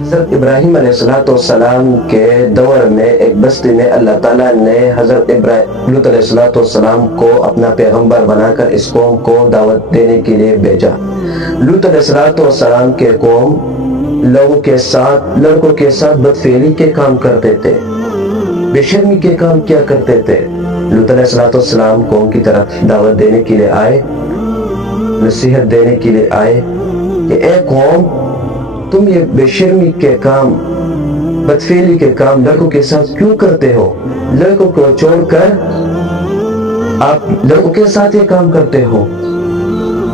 حضرت ابراہیم علیہ السلام کے دور میں ایک بستی میں اللہ تعالیٰ نے حضرت لوط علیہ السلام کو اپنا پیغمبر بنا کر اس قوم کو دعوت دینے کے لیے بھیجا۔ لوط علیہ السلام کے قوم لوگوں کے ساتھ، لڑکوں کے ساتھ بدفعلی کے کام کرتے تھے، بے شرمی کے کام کیا کرتے تھے۔ لوط علیہ السلام قوم کی طرف دعوت دینے کے لیے آئے، نصیحت دینے کے لیے آئے کہ اے قوم، تم یہ بے شرمی کے کام، بدفعلی کے کام لڑکوں کے ساتھ کیوں کرتے ہو؟ لڑکوں کو چھوڑ کر آپ لڑکوں کے ساتھ یہ کام کرتے ہو۔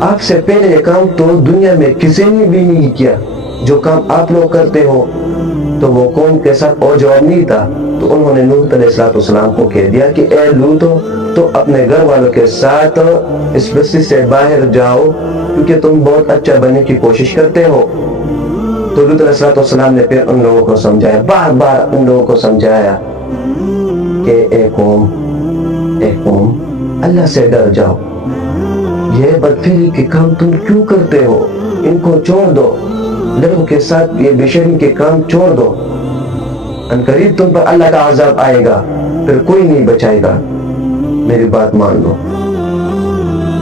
آپ سے پہلے یہ کام تو دنیا میں کسی نے بھی نہیں کیا۔ جو کام آپ لوگ کرتے ہو تو وہ قوم کے ساتھ اور جواب نہیں تھا۔ تو انہوں نے لوط علیہ السلام کو کہہ دیا کہ اے لوط، تو اپنے گھر والوں کے ساتھ اس بستی سے باہر جاؤ، کیونکہ تم بہت اچھا بننے کی کوشش کرتے ہو۔ تو لوط علیہ السلام نے پھر ان لوگوں کو سمجھایا، بار بار ان لوگوں کو سمجھایا کہ اے قوم، اللہ سے ڈر جاؤ، یہ بدفعلی کے کام تم کیوں کرتے ہو؟ ان کو چھوڑ دو، لڑکوں کے ساتھ یہ بے شرمی کے کام چھوڑ دو۔ ان قریب تم پر اللہ کا عذاب آئے گا، پھر کوئی نہیں بچائے گا، میری بات مان لو۔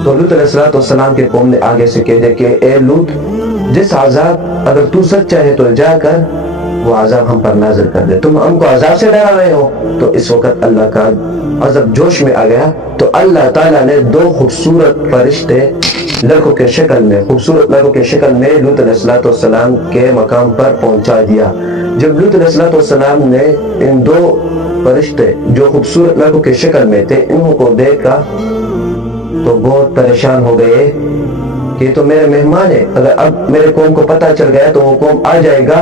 تو لوط علیہ السلام کے قوم نے آگے سے کہہ دیا کہ اے لوط، جس عذاب، اگر تو سچا ہے تو جا کر وہ عذاب ہم پر نازل کر دے، تم ہم کو عذاب سے ڈرا رہے ہو۔ تو اس وقت اللہ کا عذاب جوش میں آ گیا، تو اللہ تعالیٰ نے دو خوبصورت فرشتے لڑکوں کے شکل میں، خوبصورت لڑکوں کے شکل میں لوط علیہ السلام کے مقام پر پہنچا دیا۔ جب لوط علیہ السلام نے ان دو فرشتے جو خوبصورت لڑکوں کے شکل میں تھے انہوں کو دیکھا تو بہت پریشان ہو گئے کہ تو میرے مہمان ہے، اگر اب میرے قوم کو پتہ چل گیا تو وہ قوم آ جائے گا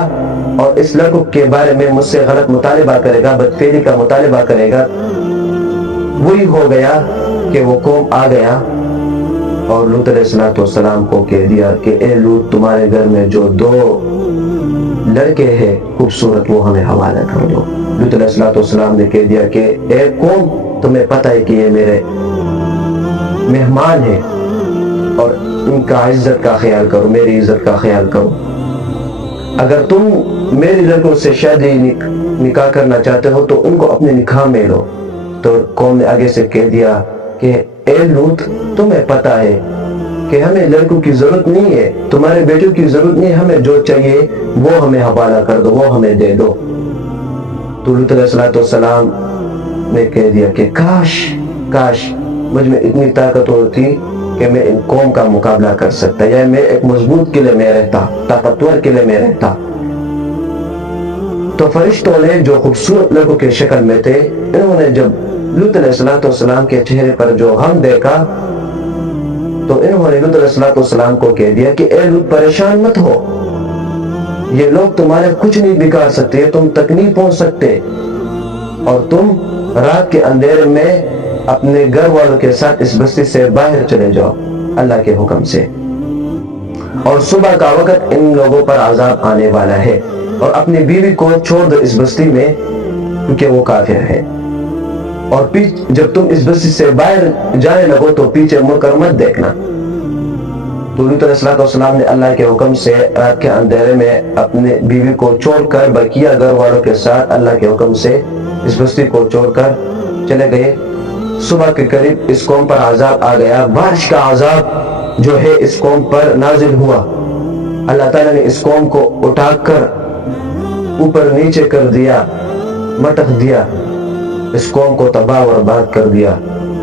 اور اس لڑکوں کے بارے میں مجھ سے غلط مطالبہ کرے گا، بدفعلی کا مطالبہ کرے گا۔ وہی ہو گیا کہ وہ قوم آ گیا اور لوط علیہ السلام کو کہہ دیا کہ اے لوط، تمہارے گھر میں جو دو لڑکے ہیں خوبصورت، وہ ہمیں حوالہ کر دو۔ لوط علیہ السلام نے کہہ دیا کہ اے قوم، تمہیں پتہ ہے کہ یہ میرے مہمان ہیں اور ان کا عزت کا خیال کرو، میری عزت کا خیال کرو۔ اگر تم میری لڑکوں سے شادی نکاح کرنا چاہتے ہو تو ان کو اپنے نکاح میں لو۔ تو قوم نے آگے سے کہہ دیا کہ اے لوط، تمہیں پتہ ہے کہ ہمیں لڑکوں کی ضرورت نہیں ہے، تمہارے بیٹوں کی ضرورت نہیں ہے، ہمیں جو چاہیے وہ ہمیں حوالہ کر دو، وہ ہمیں دے دو۔ تو لوط علیہ السلام نے کہہ دیا کہ کاش مجھ میں اتنی طاقت ہوتی کہ میں ان قوم کا مقابلہ کر سکتا، یا میں ایک مضبوط قلعے میں رہتا، طاقتور قلعے میں رہتا۔ تو فرشتوں نے جو خوبصورت لڑکوں کے شکل میں تھے، انہوں نے جب لوط علیہ السلام کے چہرے پر جو غم دیکھا تو انہوں نے لوط علیہ السلام کو کہہ دیا کہ اے لوط، پریشان مت ہو، یہ لوگ تمہارے کچھ نہیں بگاڑ سکتے، تم تک نہیں پہنچ سکتے، اور تم رات کے اندھیرے میں اپنے گھر والوں کے ساتھ اس بستی سے باہر چلے جاؤ اللہ کے حکم سے، اور صبح کا وقت ان لوگوں پر عذاب آنے والا ہے، اور اپنی بیوی کو چھوڑ دو اس بستی میں کیونکہ وہ کافر ہے، اور جب تم اس بستی سے باہر جانے لگو تو پیچھے مڑ کر مت دیکھنا۔ تو لوط علیہ السلام نے اللہ کے حکم سے رات کے اندھیرے میں اپنے بیوی کو چھوڑ کر بقیہ گھر والوں کے ساتھ اللہ کے حکم سے اس بستی کو چھوڑ کر چلے گئے۔ صبح کے قریب اس قوم پر عذاب آ گیا، بارش کا عذاب جو ہے اس قوم پر نازل ہوا۔ اللہ تعالیٰ نے اس قوم کو اٹھا کر اوپر نیچے کر دیا، مٹک دیا، اس قوم کو تباہ و برباد کر دیا،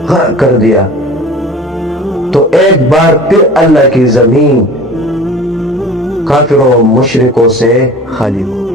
غرق کر دیا۔ تو ایک بار پھر اللہ کی زمین کافروں و مشرکوں سے خالی ہو